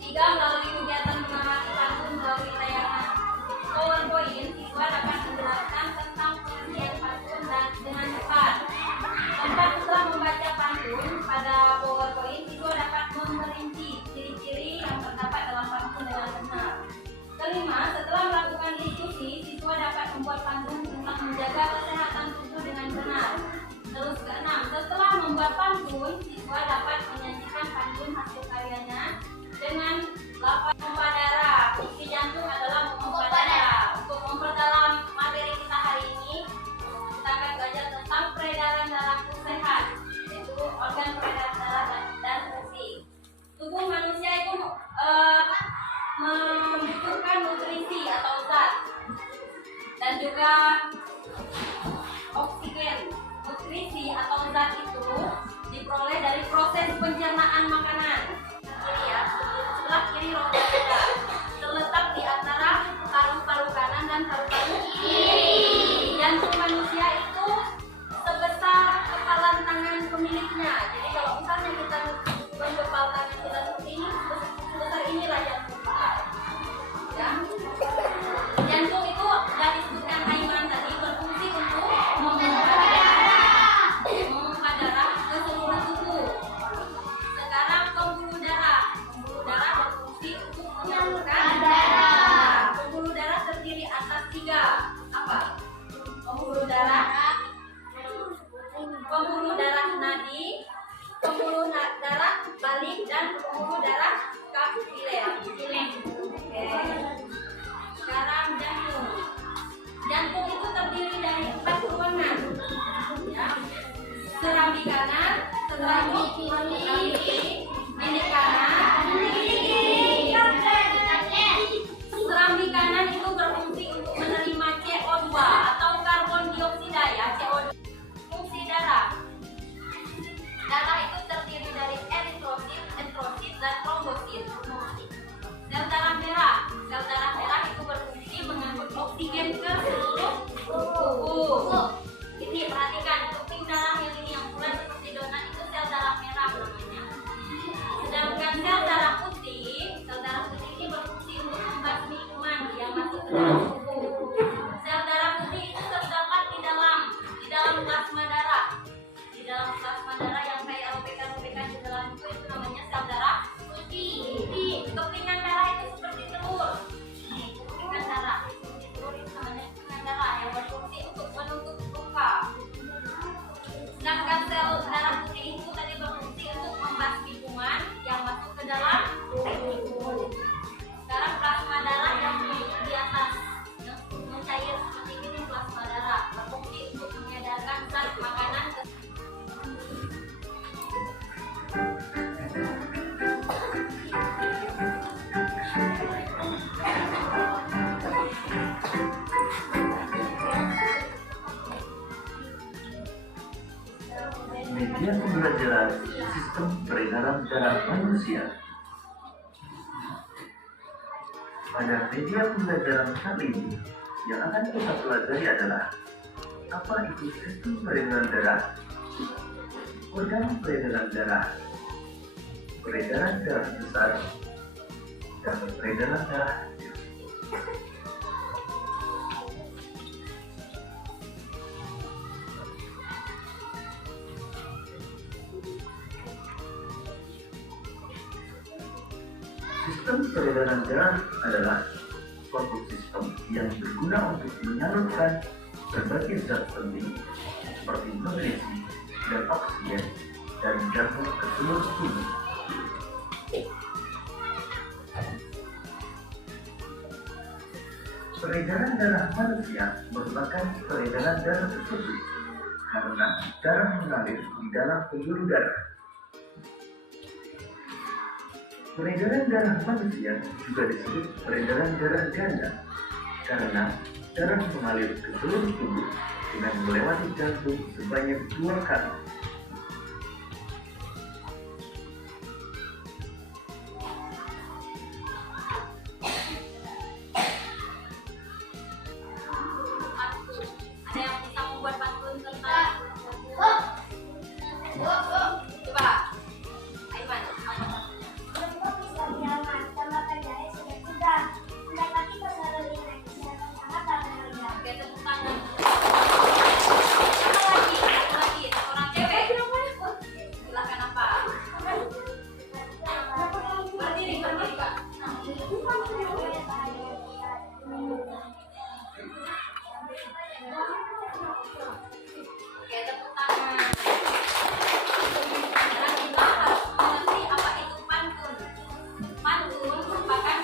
Ketiga, melalui kegiatan mengamati pantun melalui tayangan PowerPoint, siswa dapat menjelaskan tentang pengertian pantun dan dengan cepat. Keempat, setelah membaca pantun pada PowerPoint, siswa dapat memperinci ciri-ciri yang terdapat dalam pantun dengan benar. Kelima, setelah melakukan diskusi, siswa dapat membuat pantun tentang menjaga kesehatan tubuh dengan benar. Terus keenam, setelah membuat pantun, siswa dapat menyajikan pantun hasil karyanya dengan lafaz pompa darah. Fungsi jantung adalah memompa darah. Untuk memperdalam materi kita hari ini, kita akan belajar tentang peredaran darahku sehat, yaitu organ peredaran darah dan fungsi. Tubuh manusia itu membutuhkan nutrisi atau zat dan juga oksigen. Nutrisi atau zat itu diperoleh dari proses pencernaan makanan. Jadi ya, setelah mengakhiri rongga dada, terletak di antara paru-paru kanan dan paru-paru kiri. Jantung manusia itu sebesar kepalan tangan pemiliknya. Jadi kalau misalnya kita menggepal tangan kita seperti ini, sebesar inilah jantung kita. Ya. Jantung itu sudah disebutkan Aiman tadi berfungsi untuk memompa darah ke seluruh tubuh. Sekarang pembuluh darah berfungsi untuk menyalurkan darah. Pembuluh darah terdiri atas 3 apa? Pembuluh darah nadi, pembuluh darah balik, dan pembuluh darah kapiler. Oke. Sekarang jantung. Jantung itu terdiri dari 4 ruangan. Ya. Serambi kanan, serambi kiri, minik kanan, serambi kanan itu berfungsi untuk menerima CO2 atau karbon dioksida ya, CO2. Fungsi darah. Darah itu terdiri dari eritrosit, entrosit, dan trombosit. Sel darah merah itu berfungsi mengangkut oksigen ke seluruh tubuh. Ini perhatikan, keping darah yang bulat seperti donat itu sel darah merah namanya. Sedangkan sel darah putih ini berfungsi untuk membasmi kuman yang masuk ke dalam tubuh. Sel darah putih itu terdapat di dalam plasma darah. Di dalam plasma darah yang kayak robekan-robekan di dalam itu namanya sel darah putih. Kepingan darah itu seperti telur. Ini kepingan darah. Telur itu namanya kepingan darah yang berfungsi untuk menutup luka. Sedangkan sel darah putih itu tadi berfungsi untuk membasmi kuman yang masuk ke dalam tubuh. Sekarang plasma darah yang di atas yang mencair seperti ini, plasma darah berfungsi untuk mengedarkan zat makanan ke media pembelajaran sistem peredaran darah manusia. Pada media pembelajaran kali ini, yang akan kita pelajari adalah apa itu sistem peredaran darah, organ peredaran darah besar, dan peredaran darah kecil. Sistem peredaran darah adalah suatu sistem yang berguna untuk menyalurkan berbagai zat penting seperti nutrisi dan oksigen dari jantung ke seluruh tubuh. Peredaran darah manusia merupakan peredaran darah tersebut karena darah mengalir di dalam pembuluh darah. Peredaran darah manusia juga disebut peredaran darah ganda karena darah mengalir ke seluruh tubuh dengan melewati jantung sebanyak 2 kali. Ada yang bisa membuat pantun tentang coba Aiman, oke, tepuk tangan. Satu lagi, seorang cewek. Silakan apa? Berdiri Pak. Oke, tepuk tangan. Sekarang kita harus mengerti apa itu pantun. Pantun merupakan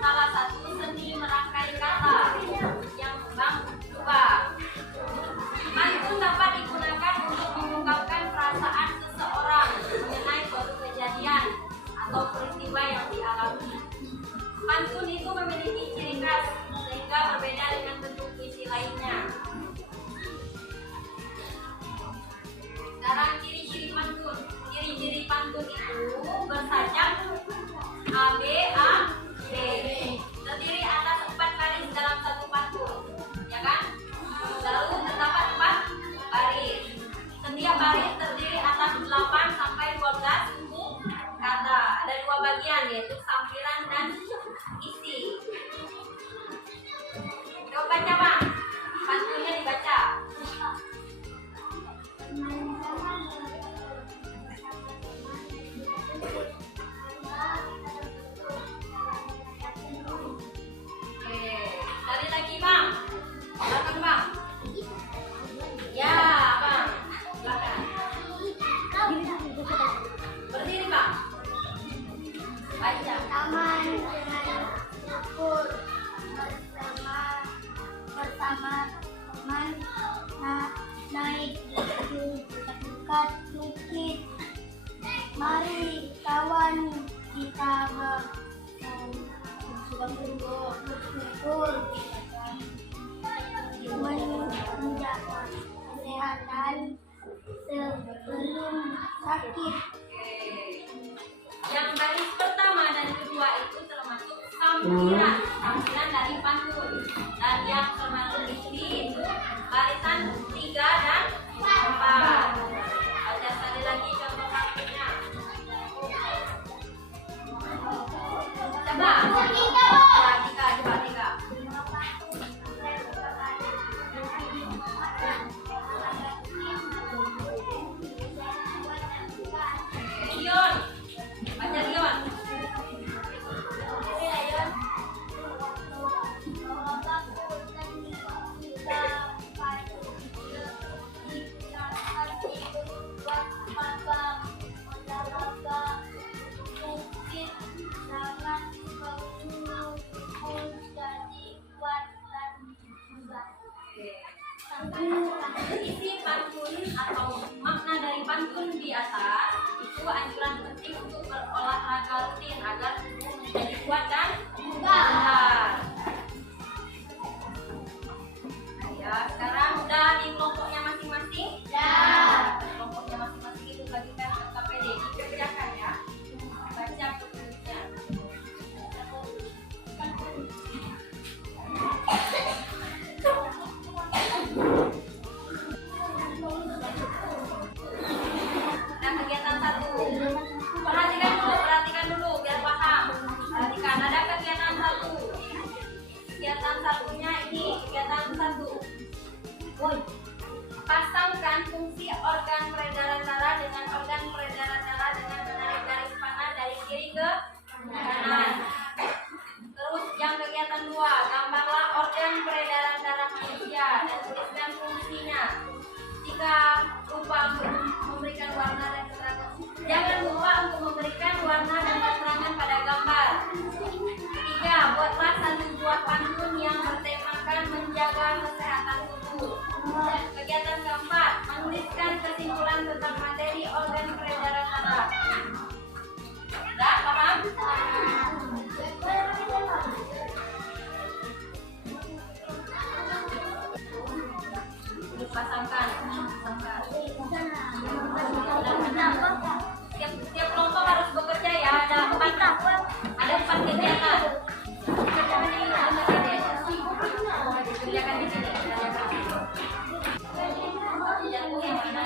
salah satu seni merangkai kata yang Bang coba. Pantun dapat digunakan untuk mengungkapkan perasaan seseorang mengenai suatu kejadian atau peristiwa yang dialami. Pantun itu memiliki ciri khas sehingga berbeda dengan bentuk puisi lainnya. Sekarang ciri-ciri pantun. Ciri-ciri pantun itu bersajak AB bagian, yaitu sampiran dan isi. Coba baca Bang, pantunnya dibaca. Oke, cari lagi Bang. Belakang Bang. Ya Bang, belakang. Berdiri Bang. Baca. Taman dengan ukur bersama teman naik dekat bukit. Mari kawan kita bersyukur menjaga kesehatan sebelum sakit. Yang baris pertama dan kedua itu termasuk sampiran, sampiran dari pantun. Dan yang termasuk di sini itu barisan 3 dan 4. Ada sekali lagi contoh pantunnya. Coba. Tiga. Lion, baca Lion. Isi pantun atau makna dari pantun di atas itu anjuran penting untuk berolahraga rutin agar tubuh menjadi kuat dan bugar. Ya, sekarang udah di kelompoknya masing-masing. Ya. Kelompoknya masing-masing itu bagikan ke KPD, dikerjakan ya. Baca petunjuknya. Nah, kegiatan 1. Perhatikan dulu biar paham. Perhatikan, ada kegiatan 1. Kegiatan satunya ini, kegiatan 1. Pasangkan fungsi organ peredaran darah dengan organ peredaran darah dengan menarik garis panah dari kiri ke kanan. Terus yang kegiatan 2, gambarlah organ peredaran darah manusia dan tuliskan fungsinya. Jika lupa untuk memberikan warna dan keterangan, jangan lupa untuk memberikan warna dan keterangan pada gambar. 3, buatlah 1 buah pantun yang bertemakan menjaga kesehatan tubuh. Kegiatan keempat, menuliskan kesimpulan tentang materi organ peredaran darah. Sudah paham? Pasangkan. Tiap kelompok harus bekerja ya. Ada 4 kegiatan. Kerjakan di sini. Jatuh yang mana?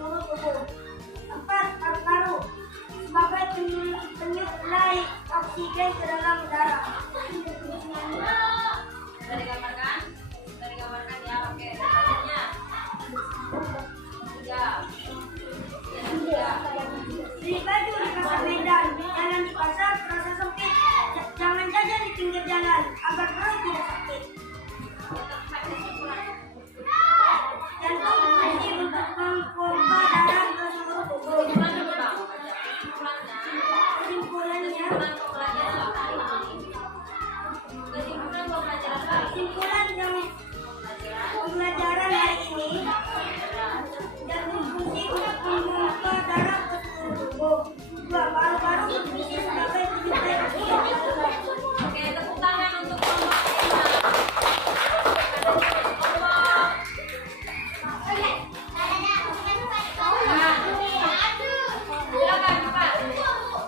seluruh tubuh. 4. Paru-paru sebagai penyuplai oksigen ke dalam darah. Sudah digambarkan? Sudah digambarkan ya, oke. Selanjutnya 3. Beli baju di pasar Medan, jalan di pasar terasa sempit. Jangan jajan di pinggir jalan agar perut tidak sakit. Jantung berfungsi untuk memompa darah ke seluruh tubuh. Kesimpulannya, kesimpulan yang pembelajaran hari ini, jantung berfungsi untuk memompa darah ke seluruh tubuh. 2. Paru-paru berfungsi sebagai penyuplai oksigen. Oke, tepuk tangan untuk kelompok 5. Silakan, cepat.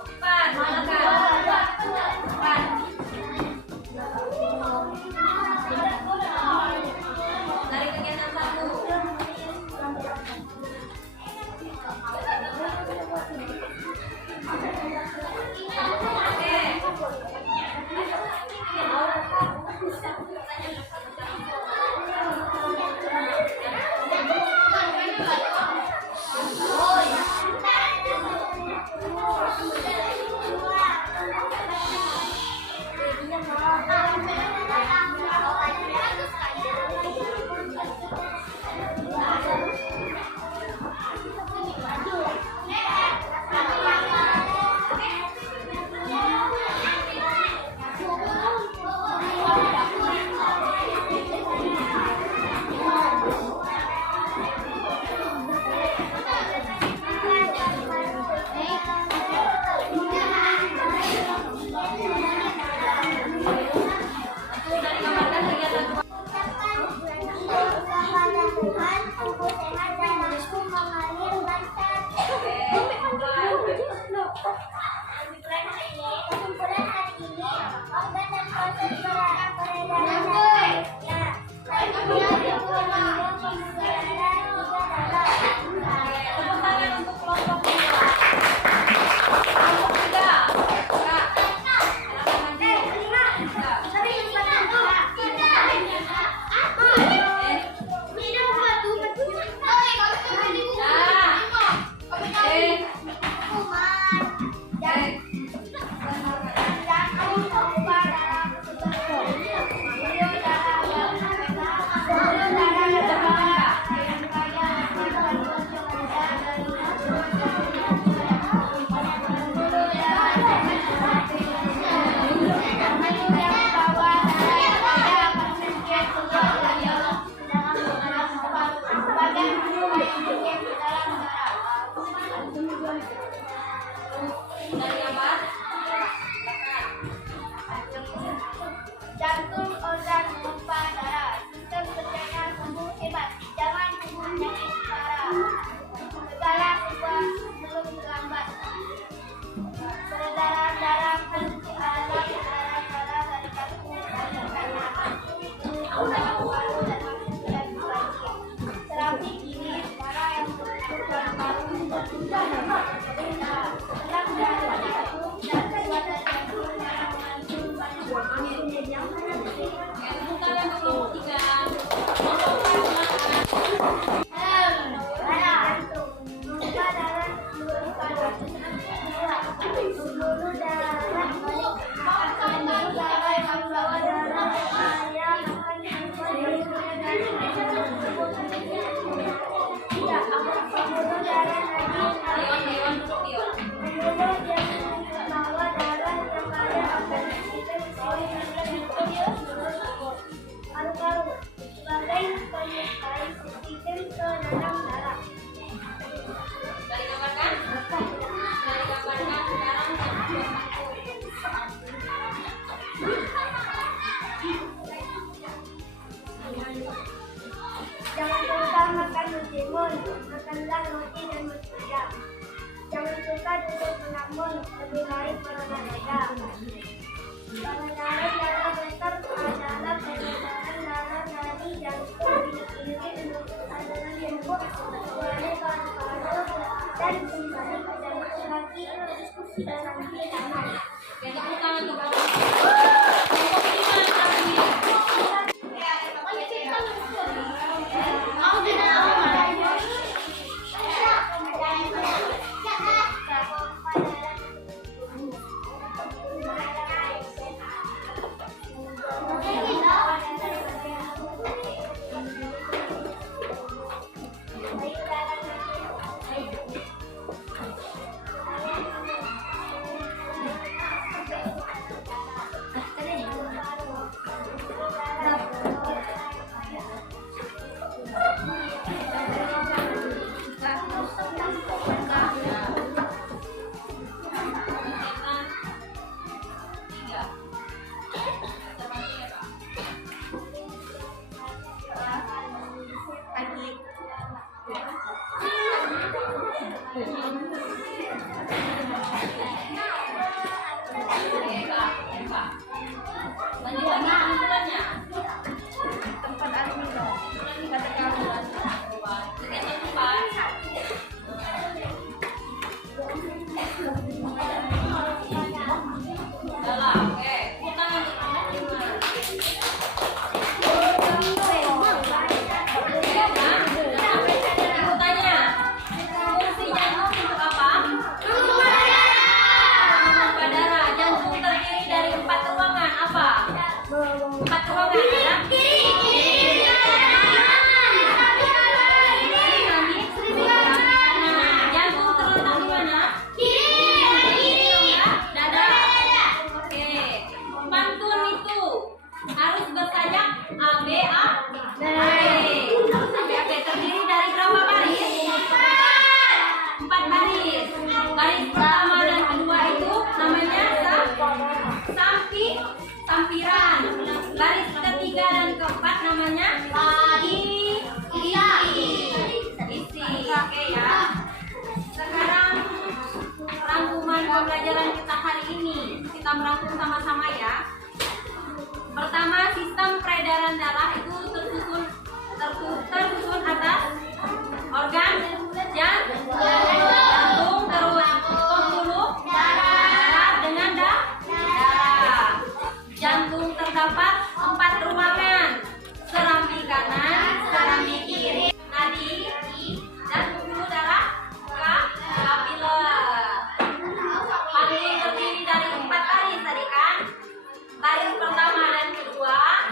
Cepat, silakan. Cepat. Dari kegiatan 1. Sudah digambarkan kegiatan 2. Tuhan, tubuh sehat dan mampu mengalir lancar. Kesimpulan hari ini, organ dan proses peredaran darah. Tepuk tangan untuk kelompok 2. Kelompok 3. Kak. Dari apa? Jantung, organ pompa darah, sistem kerjanya sembuh hebat, jangan tunggu penyakit parah. Segala sesuatu belum terlambat. Peredaran darah penting adalah peredaran darah dari jantung dan kandungan paru dan maksudnya dibanjir. Terapi ini darah yang berbentuk paru-paru sudah sedang dari jantung dan keluar dari jantung yang mengandung banyak oksigen yang Tepuk tangan untuk kelompok 3. Kelompok 4 darah pompa darah seluruh badan. Pembuluh darah pembuluh darah yang membawa darah yang akan diperlukan dari tidak pembuluh darah Dion, duduk Dion. pembuluh yang membawa darah yang kaya akan oksigen sesuai dengan seluruh tubuh. Paru-paru sebagai penyuplai oksigen ke dalam darah. Sudah digambarkan? Sudah digambarkan. Sekarang yang 21. Jangan lupa makan mutimun, makanlah roti dan mutiara. Jangan suka duduk melamun, lebih baik olahraga. Peredaran darah besar adalah peredaran darah dari jantung, ini adalah tubuh, kecuali paru-paru serambi kanan. Yang tepuk tangan untuk Bapak. Kelompok 5 tadi. Lanjut lagi kesimpulannya. Tempat alumni. Kegiatan 4. Dalam, oke. Tepuk tangan untuk kelompok 5. Tanya, fungsi jantung untuk apa? Memompa darah. Jantung terdiri dari 4 ruangan. Apa? 4 ruangan. Jantung terletak di mana? Dada. Oke. Pantun itu harus bersajak A, B, A, B. Oke, terdiri dari berapa baris? 4 baris. Baris pertama dan kedua itu namanya sampiran. Baris ketiga dan keempat namanya isi. Oke ya. Sekarang rangkuman pembelajaran kita hari ini. Kita merangkum sama-sama ya. Pertama, sistem peredaran darah itu tersusun atas organ jantung, terus pembuluh darah dengan darah. Jantung terdapat 4 ruangan: serambi kanan, serambi kiri, nadi, dan pembuluh darah kapiler. Panggil terdiri dari 4 baris tadi kan? Baris pertama dan kedua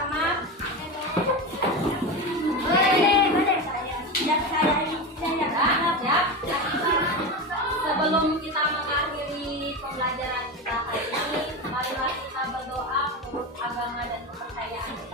sama? Siap. Sebelum kita mengakhiri pembelajaran kita hari ini, marilah kita berdoa menurut agama dan kepercayaan